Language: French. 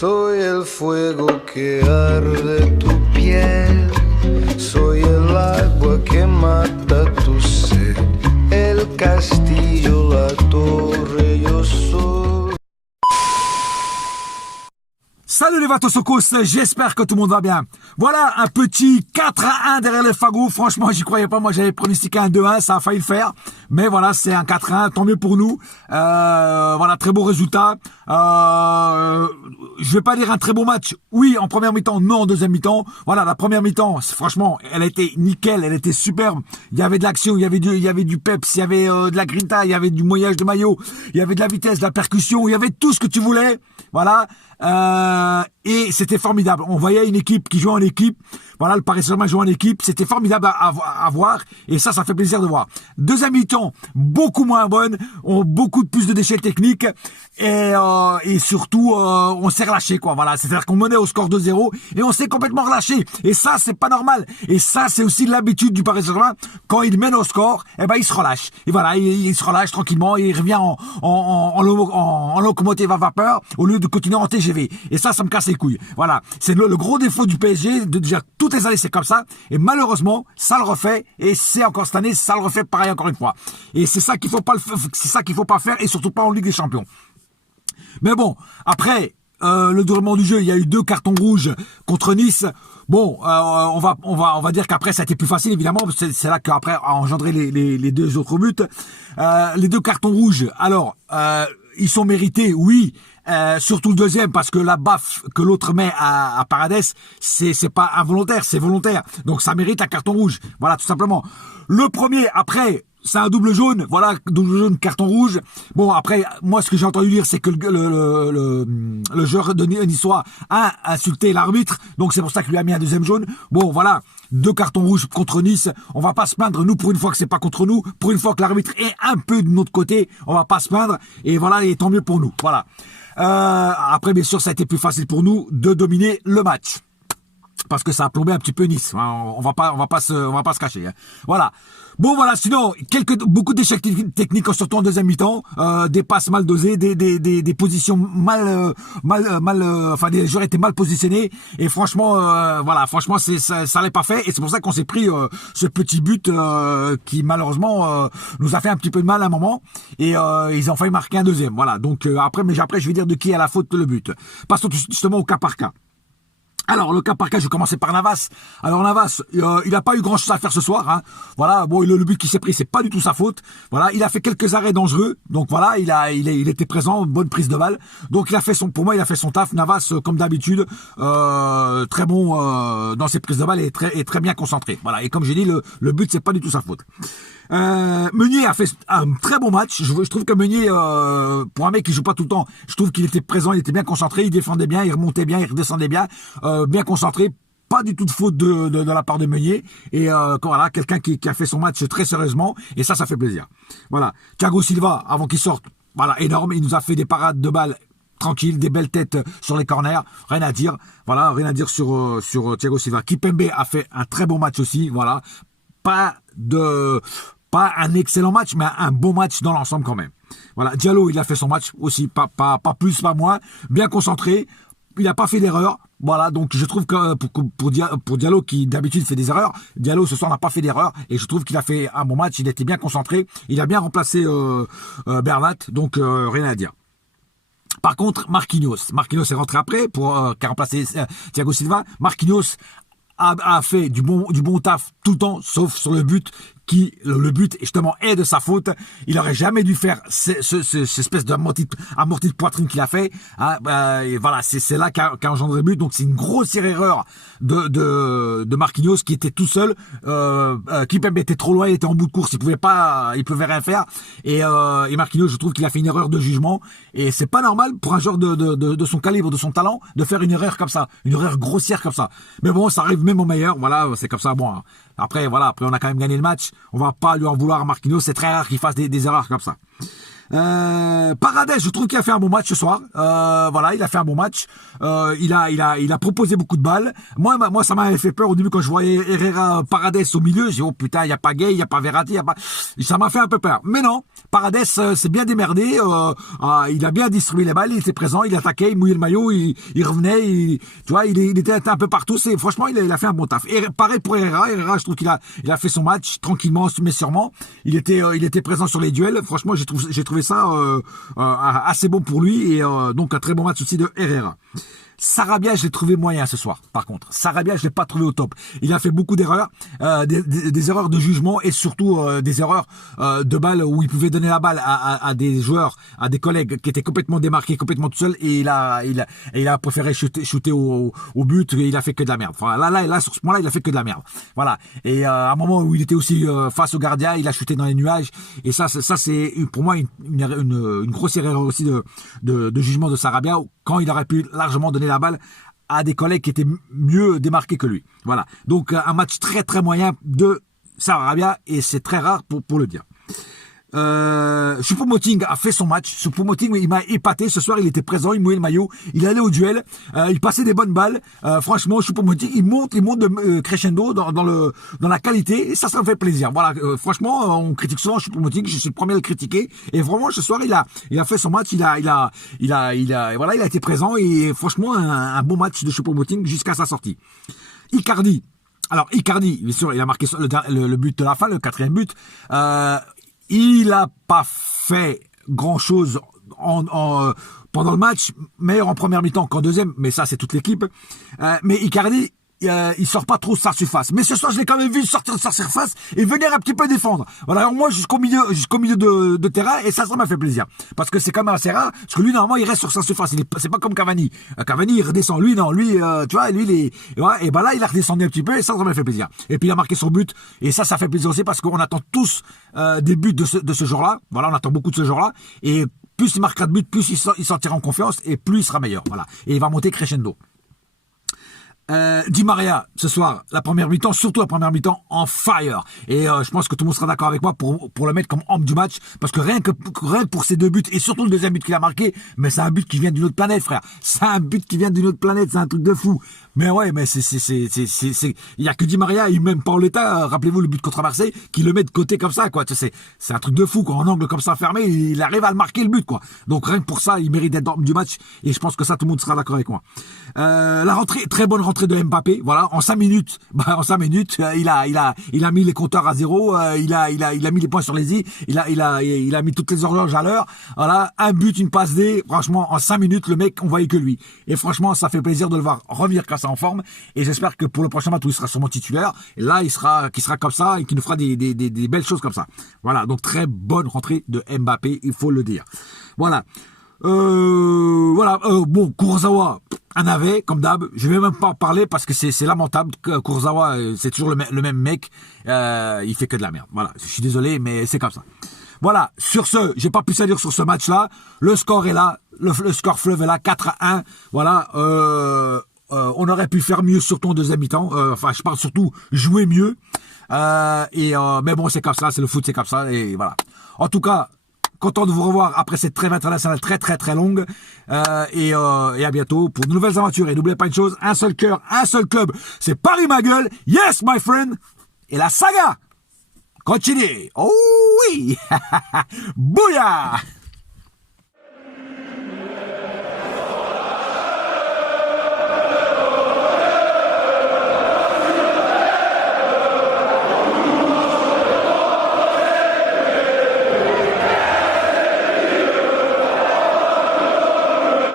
Soy el fuego que arde tu piel, soy el agua que mata tu sed, el castillo, la torre, yo soy. Salut les Vatosokos, j'espère que tout le monde va bien. Voilà un petit 4-1 derrière les fagots. Franchement, j'y croyais pas. Moi, j'avais pronostiqué un 2-1, ça a failli le faire. Mais voilà, c'est un 4-1, tant mieux pour nous. Voilà, très beau résultat. Je vais pas dire un très beau match. Oui, en première mi-temps, non en deuxième mi-temps. Voilà, la première mi-temps, franchement, elle a été nickel, elle était superbe. Il y avait de l'action, il y avait du peps, il y avait de la grinta, il y avait du mouillage de maillot, il y avait de la vitesse, de la percussion, il y avait tout ce que tu voulais. Voilà. Et c'était formidable. On voyait une équipe qui jouait en équipe. Voilà, le Paris Saint-Germain joue en équipe. C'était formidable à voir. Et ça fait plaisir de voir. Deuxième mi-temps, beaucoup moins bonne. Beaucoup plus de déchets techniques. Et surtout, on s'est relâché, quoi. Voilà. C'est-à-dire qu'on menait au score 2-0 et on s'est complètement relâché. Et ça, c'est pas normal. Et ça, c'est aussi l'habitude du Paris Saint-Germain. Quand il mène au score, eh ben, il se relâche. Et voilà, il se relâche tranquillement et il revient en locomotive à vapeur au lieu de continuer en TGV. Et ça me casse les couilles. Voilà. C'est le gros défaut du PSG de dire toutes les années c'est comme ça. Et malheureusement, ça le refait. Et c'est encore cette année, ça le refait pareil encore une fois. Et c'est ça qu'il faut pas faire et surtout pas en Ligue des Champions. Mais bon, après, le déroulement du jeu, il y a eu 2 cartons rouges contre Nice. Bon, on va dire qu'après ça a été plus facile évidemment. C'est là qu'après a engendré les 2 autres buts. Les 2 cartons rouges. Alors, ils sont mérités, oui. Surtout le deuxième, parce que la baffe que l'autre met à Paredes, c'est pas involontaire, c'est volontaire. Donc ça mérite un carton rouge. Voilà, tout simplement. Le premier, après, c'est un double jaune. Voilà, double jaune, carton rouge. Bon, après, moi, ce que j'ai entendu dire, c'est que le joueur de Niçois a insulté l'arbitre. Donc c'est pour ça qu'il lui a mis un deuxième jaune. Bon, voilà. 2 cartons rouges contre Nice. On va pas se plaindre, nous, pour une fois que c'est pas contre nous. Pour une fois que l'arbitre est un peu de notre côté, on va pas se plaindre. Et voilà, et tant mieux pour nous. Voilà. Après, bien sûr, ça a été plus facile pour nous de dominer le match. Parce que ça a plombé un petit peu Nice. On va pas se cacher. Hein. Voilà. Bon, voilà. Sinon, beaucoup d'échecs techniques, surtout en deuxième mi-temps. Des passes mal dosées, des positions enfin, les joueurs étaient mal positionnés. Et franchement, voilà. Franchement, ça l'est pas fait. Et c'est pour ça qu'on s'est pris, ce petit but, qui, malheureusement, nous a fait un petit peu de mal à un moment. Et, ils ont failli marquer un deuxième. Voilà. Donc, après, je vais dire de qui est la faute le but. Passons justement au cas par cas. Alors, le cas par cas, je vais commencer par Navas. Alors, Navas, il n'a pas eu grand chose à faire ce soir, hein. Voilà. Bon, le but qu'il s'est pris, c'est pas du tout sa faute. Voilà. Il a fait quelques arrêts dangereux. Donc, voilà. Il était présent. Bonne prise de balle. Donc, pour moi, il a fait son taf. Navas, comme d'habitude, très bon, dans ses prises de balle et très bien concentré. Voilà. Et comme j'ai dit, le but, c'est pas du tout sa faute. Meunier a fait un très bon match. Je trouve que Meunier, pour un mec qui joue pas tout le temps, je trouve qu'il était présent, il était bien concentré, il défendait bien, il remontait bien, il redescendait bien, bien concentré. Pas du tout de faute de la part de Meunier. Et voilà, quelqu'un qui a fait son match très sérieusement. Et ça fait plaisir. Voilà. Thiago Silva, avant qu'il sorte, voilà, énorme. Il nous a fait des parades de balles tranquilles, des belles têtes sur les corners. Rien à dire. Voilà, rien à dire sur Thiago Silva. Kipembe a fait un très bon match aussi. Voilà. Pas un excellent match, mais un bon match dans l'ensemble quand même. Voilà, Diallo, il a fait son match aussi, pas plus, pas moins, bien concentré. Il n'a pas fait d'erreur. Voilà, donc je trouve que pour Diallo, qui d'habitude fait des erreurs, Diallo ce soir n'a pas fait d'erreur et je trouve qu'il a fait un bon match. Il était bien concentré. Il a bien remplacé Bernat, donc rien à dire. Par contre, Marquinhos est rentré après qui a remplacé Thiago Silva. Marquinhos a fait du bon taf tout le temps, sauf sur le but le but justement est de sa faute. Il aurait jamais dû faire cette espèce d'amorti de poitrine qu'il a fait. Hein, et voilà, c'est là qu'a engendré le but. Donc c'est une grossière erreur de Marquinhos qui était tout seul. Kipembe était trop loin, il était en bout de course, il pouvait rien faire. Et Marquinhos, je trouve qu'il a fait une erreur de jugement. Et c'est pas normal pour un joueur de son calibre, de son talent, de faire une erreur comme ça, une erreur grossière comme ça. Mais bon, ça arrive même au meilleur. Voilà, c'est comme ça. Bon. Hein. Après, on a quand même gagné le match. On va pas lui en vouloir à Marquinhos. C'est très rare qu'il fasse des erreurs comme ça. Paredes, je trouve qu'il a fait un bon match ce soir. Voilà, il a fait un bon match. Il a proposé beaucoup de balles. Moi, ça m'avait fait peur au début quand je voyais Herrera, Paredes au milieu. J'ai dit, oh putain, il y a pas Gay, il y a pas Verratti, ça m'a fait un peu peur. Mais non, Paredes s'est bien démerdé. Il a bien distribué les balles, il était présent, il attaquait, il mouillait le maillot, il revenait, tu vois, il était un peu partout. Franchement, il a fait un bon taf. Et pareil pour Herrera. Herrera, je trouve qu'il a fait son match tranquillement, mais sûrement. Il était présent sur les duels. Franchement, j'ai trouvé ça assez bon pour lui et donc un très bon match aussi de Herrera. Sarabia, je l'ai trouvé moyen ce soir. Par contre, Sarabia, je l'ai pas trouvé au top. Il a fait beaucoup d'erreurs, des erreurs de jugement et surtout des erreurs de balles où il pouvait donner la balle à des joueurs, à des collègues qui étaient complètement démarqués, complètement tout seuls, et il a préféré shooter au but et il a fait que de la merde. Enfin, là, sur ce point-là, il a fait que de la merde. Voilà. Et à un moment où il était aussi face au gardien, il a shooté dans les nuages. Et ça c'est pour moi une grosse erreur aussi de jugement de Sarabia, quand il aurait pu largement donner la balle à des collègues qui étaient mieux démarqués que lui. Voilà. Donc, un match très, très moyen de Sarabia et c'est très rare pour le dire. Choupo-Moting a fait son match. Choupo-Moting, il m'a épaté. Ce soir, il était présent, il mouillait le maillot, il allait au duel, il passait des bonnes balles. Franchement, Choupo-Moting, il monte de crescendo dans la qualité et ça me fait plaisir. Voilà, franchement, on critique souvent Choupo-Moting, je suis le premier à le critiquer et vraiment, ce soir, il a fait son match, il a été présent et franchement, un bon match de Choupo-Moting jusqu'à sa sortie. Icardi. Alors, Icardi, bien sûr, il a marqué le but de la fin, le 4e but. Il a pas fait grand chose pendant le match, meilleur en première mi-temps qu'en deuxième, mais ça c'est toute l'équipe. Mais Icardi, il sort pas trop de sa surface. Mais ce soir, je l'ai quand même vu sortir de sa surface et venir un petit peu défendre. Voilà, alors moi jusqu'au milieu de terrain et ça m'a fait plaisir. Parce que c'est quand même assez rare, parce que lui normalement il reste sur sa surface. C'est pas comme Cavani. Cavani il redescend. Lui non, lui tu vois, lui et ben là il a redescendu un petit peu et ça m'a fait plaisir. Et puis il a marqué son but et ça fait plaisir aussi parce qu'on attend tous des buts de ce genre-là. Voilà, on attend beaucoup de ce genre-là et plus il marquera de buts, plus il sortira en confiance et plus il sera meilleur. Voilà, et il va monter crescendo. Di Maria, ce soir, la première mi-temps, surtout la première mi-temps, en fire. Et je pense que tout le monde sera d'accord avec moi pour le mettre comme homme du match, parce que rien que pour ces 2 buts, et surtout le 2e but qu'il a marqué, mais c'est un but qui vient d'une autre planète, frère. C'est un but qui vient d'une autre planète, c'est un truc de fou. Mais ouais, mais il y a que Di Maria, et même Paoletta, rappelez-vous le but contre Marseille, qui le met de côté comme ça, quoi. C'est un truc de fou, quoi. En angle comme ça fermé, il arrive à le marquer le but, quoi. Donc rien que pour ça, il mérite d'être homme du match, et je pense que ça, tout le monde sera d'accord avec moi. La rentrée, très bonne rentrée de Mbappé, voilà, en 5 minutes, il a mis les compteurs à zéro, il a mis les points sur les i, il a mis toutes les horloges à l'heure, voilà, un but, une passe D, franchement, en 5 minutes, le mec, on voyait que lui. Et franchement, ça fait plaisir de le voir revenir grâce à en forme, et j'espère que pour le prochain match où il sera sûrement titulaire, et là, qu'il sera comme ça, et qu'il nous fera des belles choses comme ça. Voilà, donc très bonne rentrée de Mbappé, il faut le dire. Voilà. Bon, Kurzawa, un navet, comme d'hab. Je vais même pas en parler parce que c'est lamentable. Kurzawa, c'est toujours le même mec. Il fait que de la merde. Voilà. Je suis désolé, mais c'est comme ça. Voilà. Sur ce, j'ai pas plus à dire sur ce match-là. Le score est là. Le score fleuve est là. 4-1. Voilà. On aurait pu faire mieux, surtout en 2e mi-temps. Enfin, je parle surtout jouer mieux. Mais bon, c'est comme ça. C'est le foot, c'est comme ça. Et voilà. En tout cas, content de vous revoir après cette trêve internationale très très très longue et à bientôt pour de nouvelles aventures. Et n'oubliez pas une chose, un seul cœur, un seul club, c'est Paris ma gueule, yes my friend, et la saga continue. Oh oui. Bouya.